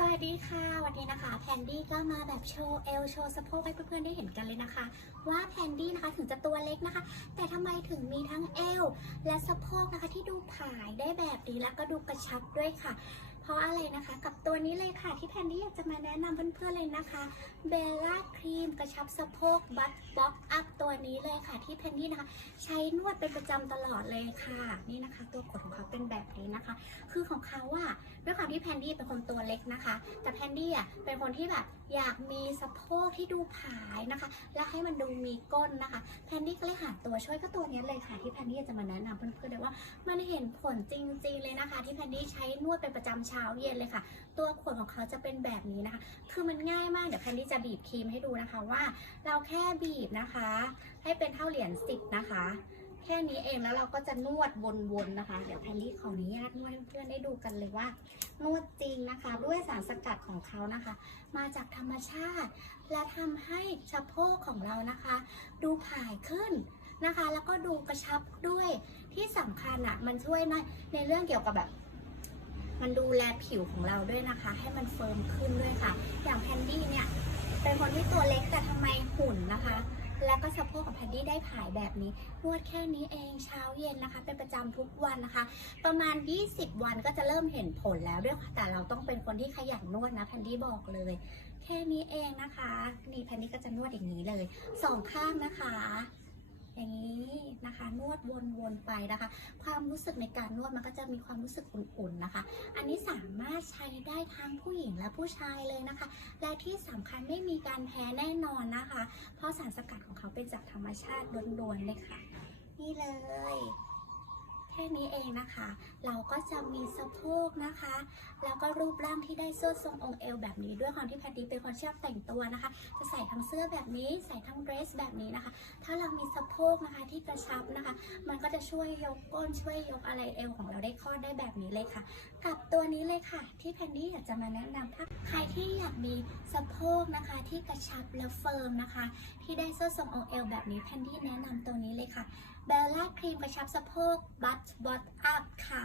สวัสดีค่ะ วันนี้นะคะแพนดี้ก็มาแบบโชว์เอลโชว์สะโพกให้เพื่อนๆได้เห็นกันเลยนะคะ ว่าแพนดี้นะคะถึงจะตัวเล็กนะคะ แต่ทำไมถึงมีทั้งเอลและสะโพกนะคะที่ดูผายได้แบบนี้แล้วก็ดูกระชับด้วยค่ะ เพราะอะไรนะคะ กับตัวนี้เลยค่ะที่แพนดี้อยากจะมาแนะนำเพื่อนๆเลยนะคะเบลล่าครีมกระชับสะโพกบัตบ็อกอัพตัวนี้เลยค่ะที่แพนดี้นะคะ ใช้นวดเป็นประจำตลอดเลยค่ะนี่นะคะ ตัวกดของเขาเป็นแบบนี้นะคะ คือของเขาอะด้วยความที่แพนดี้เป็นคนตัวเล็กนะคะ แต่แพนดี้อะเป็นคนที่แบบอยากมีสะโพกที่ดูผายนะคะ และให้มันดูมีก้นนะคะ แพนดี้ก็เลยหาตัวช่วยก็ตัวนี้เลยค่ะที่แพนดี้จะมาแนะนำเพื่อนๆเลยว่ามันเห็นผลจริงๆเลยนะคะ ที่แพนดี้ใช้นวดเป็นประจำเช้าเย็นเลยค่ะ ตัวขนของเขาจะเป็นแบบนี้นะคะ คือมันง่ายมากเดี๋ยวแพนดี้จะบีบครีมให้ดูนะคะว่า เราแค่บีบนะคะ ให้เป็นเท่าเหรียญสิบนะคะ แค่นี้เองแล้วเราก็จะนวดวนๆนะคะ เดี๋ยวแพนดี้ขออนุญาตนวดให้เพื่อนได้ดูกันเลยว่า นวดจริงนะคะ ด้วยสารสกัดของเขานะคะ มาจากธรรมชาติ และทำให้สะโพกของเรานะคะ ดูผายขึ้นนะคะ แล้วก็ดูกระชับด้วยที่สำคัญอะมันช่วยในในเรื่องเกี่ยวกับแบบมันดูแลผิวของเราด้วยนะคะ ให้มันเฟิร์มขึ้นด้วยค่ะ อย่างแพนดี้เนี่ย เป็นคนที่ตัวเล็กแต่ทำไมหุ่นนะคะ แล้วก็สะโพกของแพนดี้ได้ผายแบบนี้ นวดแค่นี้เองเช้าเย็นนะคะ เป็นประจำทุกวันนะคะ ประมาณ 20 วันก็จะเริ่มเห็นผลแล้วด้วยแต่เราต้องเป็นคนที่ขยันนวดนะแพนดี้บอกเลย แค่นี้เองนะคะ นี่แพนดี้ก็จะนวดอย่างนี้เลยสองข้างนะคะ นะคะ นวดวนๆไปนะคะ ความรู้สึกในการนวดมันก็จะมีความรู้สึกอุ่นๆนะคะ อันนี้สามารถใช้ได้ทั้งผู้หญิงและผู้ชายเลยนะคะ และที่สำคัญไม่มีการแพ้แน่นอนนะคะ เพราะสารสกัดของเขาเป็นจากธรรมชาติล้วนๆเลยค่ะ นี่เลย ค่นี้เองนะคะ เราก็จะมีสะโพกนะคะ แล้วก็รูปร่างที่ได้เสื้อทรงองค์เอวแบบนี้ด้วยความที่แพทตี้เป็นคนชอบแต่งตัวนะคะ จะใส่ทั้งเสื้อแบบนี้ ใส่ทั้งเดรสแบบนี้นะคะ ถ้าเรามีสะโพกนะคะที่กระชับนะคะ มันก็จะช่วยยกก้นช่วยยกอะไรเอวของเราได้คลอดได้แบบนี้เลยค่ะ กับตัวนี้เลยค่ะ ที่แพนดี้อยากจะมาแนะนำถ้าใครที่อยากมีสะโพกนะคะที่กระชับและเฟิร์มนะคะ ที่ได้เสื้อทรงองค์เอวแบบนี้แพนดี้แนะนำตัวนี้เลยค่ะ เบลล่าครีมกระชับสะโพกบัตบอทอัพค่ะ